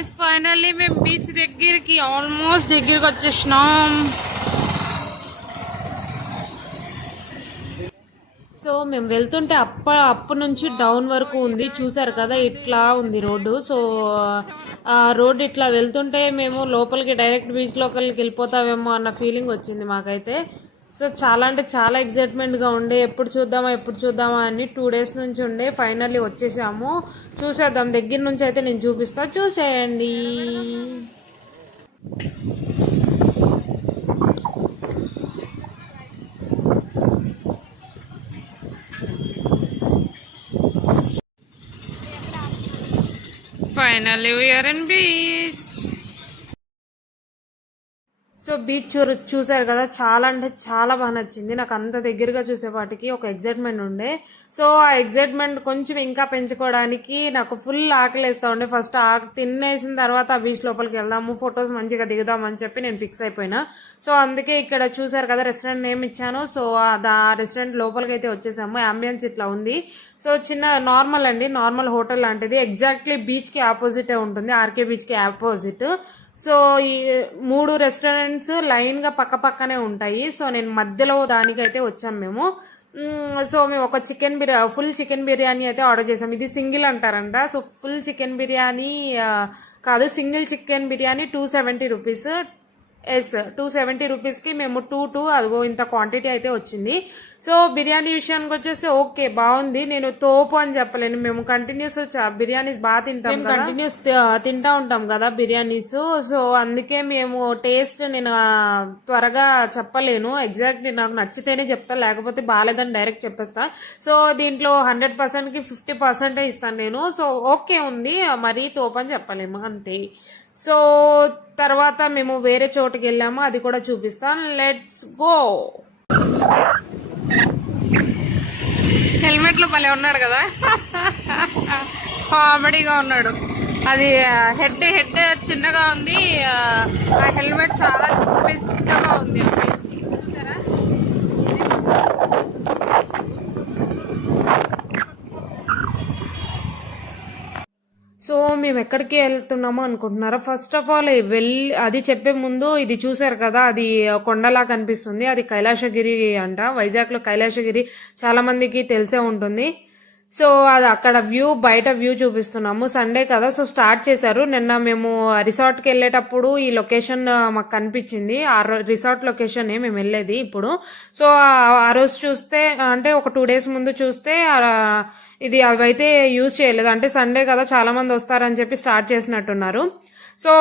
Guys finally మేము beach దగ్గరికి almost దగ్గరికి వచ్చేసినాం. సో మేము వెళ్తుంటే అప్పటి నుంచి డౌన్ వరకు ఉంది, చూసారు కదా ఇట్లా ఉంది రోడ్డు. సో ఆ రోడ్డు ఇట్లా వెళ్తుంటే మేము లోపలికి డైరెక్ట్ బీచ్ లోపలికి వెళ్ళిపోతామేమో అన్న ఫీలింగ్ వచ్చింది మాకైతే. సో చాలా అంటే చాలా ఎగ్జైట్మెంట్గా ఉండే, ఎప్పుడు చూద్దామా అని 2 days నుంచి ఉండే. ఫైనల్లీ వచ్చేసాము, చూసేద్దాం. దగ్గర నుంచి అయితే నేను చూపిస్తా, చూసేయండి. Finally we are in beach. So beach చూసారు కదా, చాలా అంటే చాలా బాగా నచ్చింది నాకు. అంత దగ్గరగా చూసేపాటికి ఒక ఎగ్జైట్మెంట్ ఉండే. సో ఆ ఎగ్జైట్మెంట్ కొంచెం ఇంకా పెంచుకోవడానికి నాకు ఫుల్ ఆకలేస్తూ ఉండే. ఫస్ట్ తినేసిన తర్వాత ఆ బీచ్ లోపలికి వెళ్దాము, ఫొటోస్ మంచిగా దిగుదామని చెప్పి నేను ఫిక్స్ అయిపోయినా. సో అందుకే ఇక్కడ చూసారు కదా రెస్టారెంట్ నేమ్ ఇచ్చాను. సో ఆ రెస్టారెంట్ లోపలికి అయితే వచ్చేసాము. అంబియన్స్ ఇట్లా ఉంది. సో చిన్న నార్మల్ హోటల్ లాంటిది. ఎగ్జాక్ట్లీ బీచ్కి ఆపోజిటే ఉంటుంది, ఆర్కే బీచ్కి ఆపోజిట్. సో ఈ 3 రెస్టారెంట్స్ లైన్గా పక్కనే ఉంటాయి. సో నేను మధ్యలో దానికైతే వచ్చాం మేము. సో మేము ఒక ఫుల్ చికెన్ బిర్యానీ అయితే ఆర్డర్ చేసాం. ఇది సింగిల్ అంటారంట. సో ఫుల్ చికెన్ బిర్యానీ కాదు, సింగిల్ చికెన్ బిర్యానీ 270 రూపీస్. 270 రూపీస్కి మేము 2 అదిగో ఇంత క్వాంటిటీ అయితే వచ్చింది. సో బిర్యానీ విషయానికి వచ్చేస్తే ఓకే బాగుంది. నేను తోపు అని చెప్పలేను, మేము కంటిన్యూస్ బిర్యానీస్ బాగా తింటాం, కంటిన్యూస్ తింటా ఉంటాం కదా బిర్యానీస్. సో అందుకే మేము టేస్ట్ నేను త్వరగా చెప్పలేను. ఎగ్జాక్ట్లీ నాకు నచ్చితేనే చెప్తా, లేకపోతే బాగాలేదని డైరెక్ట్ చెప్పేస్తా. సో దీంట్లో 100%కి 50% ఇస్తాను నేను. సో ఓకే ఉంది, మరీ తోపు అని చెప్పలేము, అంతే. సో తర్వాత మేము వేరే చోటుకి వెళ్ళాము, అది కూడా చూపిస్తాను. Let's go. హెల్మెట్ లో భలే ఉన్నాడు కదా, కామెడీగా ఉన్నాడు. అది హెడ్ చిన్నగా ఉంది, ఆ హెల్మెట్ చాలా పెద్దగా ఉంది. చూసారా? సో మేము ఎక్కడికి వెళ్తున్నామో అనుకుంటున్నారా? ఫస్ట్ ఆఫ్ ఆల్ అది చెప్పే ముందు ఇది చూసారు కదా, అది కొండలా కనిపిస్తుంది, అది కైలాసగిరి అంట. వైజాగ్ లో కైలాసగిరి చాలా మందికి తెలిసే ఉంటుంది. సో అది అక్కడ బయట వ్యూ చూపిస్తున్నాము. సండే కదా, సో స్టార్ట్ చేశారు. నిన్న మేము రిసార్ట్కి వెళ్ళేటప్పుడు ఈ లొకేషన్ మాకు కనిపించింది. ఆ రిసార్ట్ లొకేషన్ మేము వెళ్ళేది ఇప్పుడు. సో ఆ రోజు చూస్తే, అంటే ఒక 2 days ముందు చూస్తే ఇది అవైతే యూజ్ చేయలేదు. అంటే సండే కదా చాలా మంది వస్తారని చెప్పి స్టార్ట్ చేసినట్టున్నారు. సో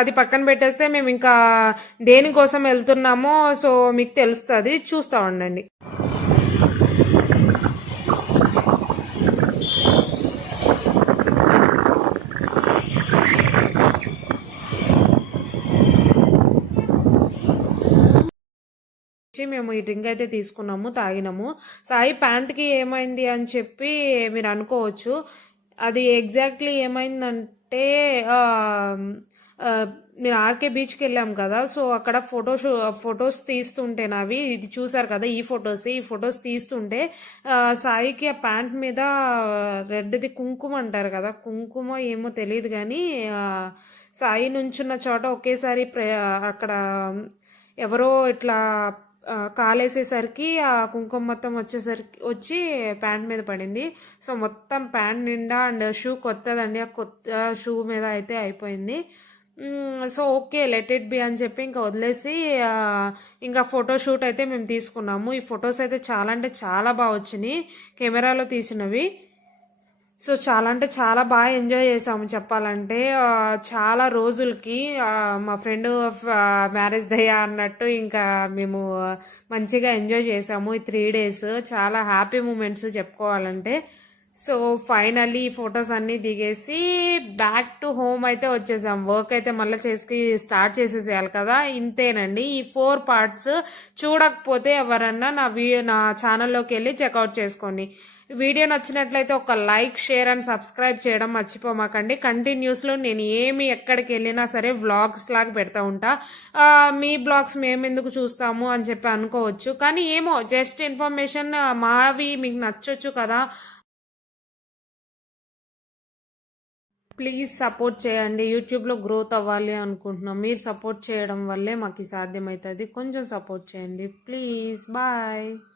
అది పక్కన పెట్టేస్తే మేము ఇంకా దేనికోసం వెళ్తున్నామో సో మీకు తెలుస్తుంది, చూస్తూ ఉండండి. మేము ఈ డ్రింక్ అయితే తీసుకున్నాము, తాగినాము. సాయి ప్యాంట్కి ఏమైంది అని చెప్పి మీరు అనుకోవచ్చు. అది ఎగ్జాక్ట్లీ ఏమైందంటే నేను ఆర్కే బీచ్కి వెళ్ళాం కదా, సో అక్కడ ఫొటోస్ తీస్తుంటే నావి ఇది చూసారు కదా, ఈ ఫొటోస్ తీస్తుంటే సాయికి ఆ ప్యాంట్ మీద రెడ్ది కుంకుమ అంటారు కదా, కుంకుమ ఏమో తెలియదు కానీ సాయి నుంచున్న చోట ఒకేసారి అక్కడ ఎవరో ఇట్లా కాలేసేసరికి ఆ కుంకుమ మొత్తం వచ్చి ప్యాంట్ మీద పడింది. సో మొత్తం ప్యాంట్ నిండా అండ్ షూ కొత్తదండి, ఆ కొత్త షూ మీద అయితే అయిపోయింది. So okay let it be అని చెప్పి ఇంకా వదిలేసి ఇంకా ఫోటోషూట్ అయితే మేము తీసుకున్నాము. ఈ ఫొటోస్ అయితే చాలా అంటే చాలా బాగా వచ్చినాయి, కెమెరాలో తీసినవి. సో చాలా అంటే చాలా బాగా ఎంజాయ్ చేసాము చెప్పాలంటే. చాలా రోజులకి మా ఫ్రెండ్ మ్యారేజ్ డే అన్నట్టు ఇంకా మేము మంచిగా ఎంజాయ్ చేసాము ఈ 3 days. చాలా హ్యాపీ మూమెంట్స్ చెప్పుకోవాలంటే. సో ఫైనల్లీ ఈ ఫొటోస్ అన్నీ దిగేసి బ్యాక్ టు హోమ్ అయితే వచ్చేసాం. వర్క్ అయితే మళ్ళీ స్టార్ట్ చేసేసేయాలి కదా. ఇంతేనండి, ఈ 4 parts చూడకపోతే ఎవరన్నా నా ఛానల్లోకి వెళ్ళి చెక్అవుట్ చేసుకోండి. వీడియో నచ్చినట్లయితే ఒక లైక్, షేర్ అండ్ సబ్స్క్రైబ్ చేయడం మర్చిపోమాకండి. కంటిన్యూస్లో నేను ఎక్కడికి వెళ్ళినా సరే వ్లాగ్స్ లాగా పెడతా ఉంటా. మీ బ్లాగ్స్ మేము ఎందుకు చూస్తాము అని చెప్పి అనుకోవచ్చు, కానీ ఏమో జస్ట్ ఇన్ఫర్మేషన్ మావి మీకు నచ్చొచ్చు కదా. ప్లీజ్ సపోర్ట్ చేయండి. యూట్యూబ్లో గ్రోత్ అవ్వాలి అనుకుంటున్నాం. మీరు సపోర్ట్ చేయడం వల్లే మాకు సాధ్యమవుతుంది. కొంచెం సపోర్ట్ చేయండి ప్లీజ్. బాయ్.